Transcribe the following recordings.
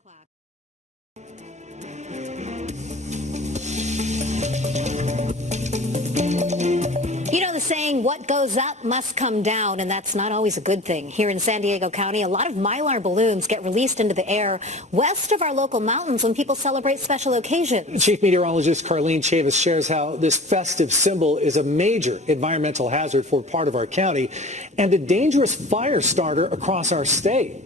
o'clock. You know the saying, what goes up must come down, and that's not always a good thing. Here in San Diego County, a lot of mylar balloons get released into the air west of our local mountains when people celebrate special occasions. Chief Meteorologist Carlene Chavis shares how this festive symbol is a major environmental hazard for part of our county and a dangerous fire starter across our state.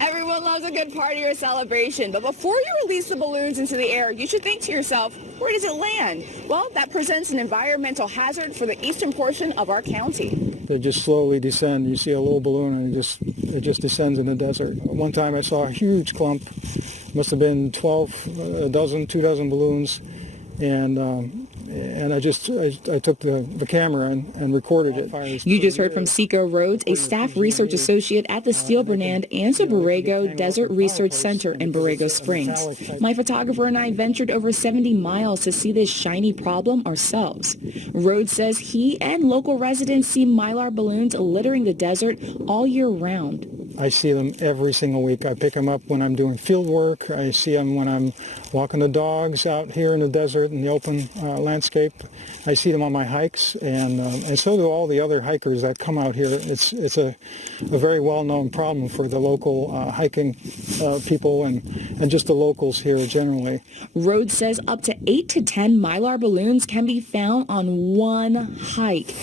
Everyone loves a good party or celebration, but before you release the balloons into the air, you should think to yourself, where does it land? Well, that presents an environmental hazard for the eastern portion of our county. They just slowly descend. You see a little balloon and it just descends in the desert. One time I saw a huge clump, must have been 2 dozen balloons, and I took the camera and recorded it. You just heard from Seco Rhodes, a staff research associate at the Steel Bernard Anza Borrego Desert Research Center in Borrego Springs. My photographer and I ventured over 70 miles to see this shiny problem ourselves. Rhodes says he and local residents see mylar balloons littering the desert all year round. I see them every single week. I pick them up when I'm doing field work. I see them when I'm walking the dogs out here in the desert in the open landscape. I see them on my hikes, and so do all the other hikers that come out here. It's a very well-known problem for the local hiking people and just the locals here generally. Rhodes says up to 8 to 10 mylar balloons can be found on one hike.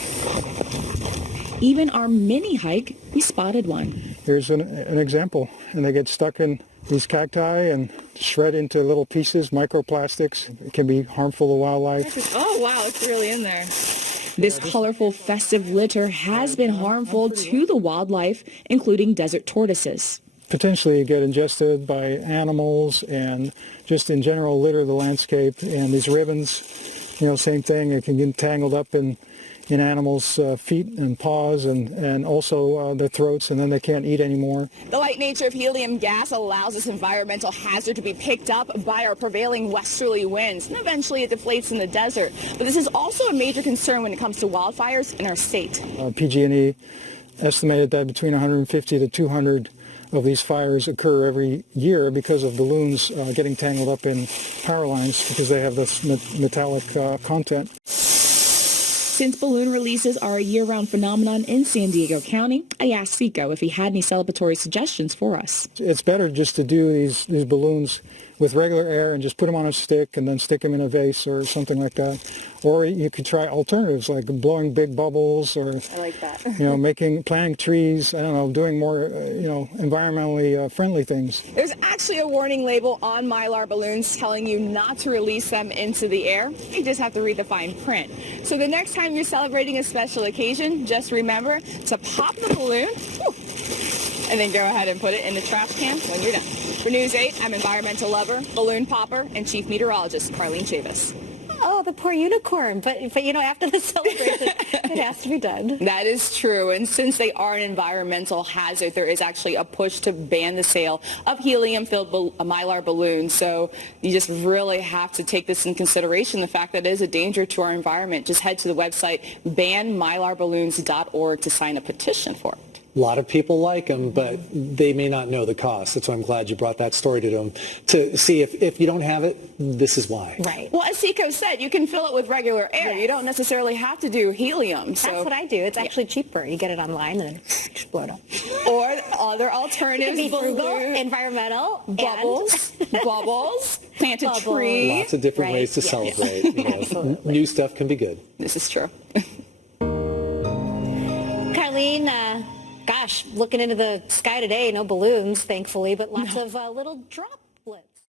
Even our mini hike, we spotted one. Here's an example, and they get stuck in these cacti and shred into little pieces, microplastics. It can be harmful to wildlife. Oh wow, it's really in there. This colorful festive litter has been harmful to the wildlife, including desert tortoises. Potentially get ingested by animals and just in general litter the landscape. And these ribbons, same thing. It can get tangled up in animals' feet and paws and also their throats, and then they can't eat anymore. The light nature of helium gas allows this environmental hazard to be picked up by our prevailing westerly winds, and eventually it deflates in the desert. But this is also a major concern when it comes to wildfires in our state. PG&E estimated that between 150 to 200 of these fires occur every year because of balloons getting tangled up in power lines because they have this metallic content. Since balloon releases are a year-round phenomenon in San Diego County, I asked Seco if he had any celebratory suggestions for us. It's better just to do these balloons with regular air and just put them on a stick and then stick them in a vase or something like that. Or you could try alternatives like blowing big bubbles or, I like that. planting trees, I don't know, doing more, environmentally friendly things. There's actually a warning label on mylar balloons telling you not to release them into the air. You just have to read the fine print. So the next time you're celebrating a special occasion, just remember to pop the balloon and then go ahead and put it in the trash can when you're done. For News 8, I'm environmental lover, balloon popper, and chief meteorologist Carlene Chavis. Oh, the poor unicorn. But after the celebration, it has to be done. That is true. And since they are an environmental hazard, there is actually a push to ban the sale of helium-filled mylar balloons. So you just really have to take this in consideration, the fact that it is a danger to our environment. Just head to the website banmylarballoons.org to sign a petition for it. A lot of people like them, but they may not know the cost. That's why I'm glad you brought that story to them, to see if you don't have it, this is why. Right. Well, as Seco said, you can fill it with regular air. Yes. You don't necessarily have to do helium. So. That's what I do. It's actually cheaper. You get it online and then just blow it up. Or other alternatives. Be frugal, environmental, bubbles, plant a tree. Lots of different ways to celebrate. New stuff can be good. This is true. Carlene, gosh, looking into the sky today, no balloons, thankfully, but lots of little drops.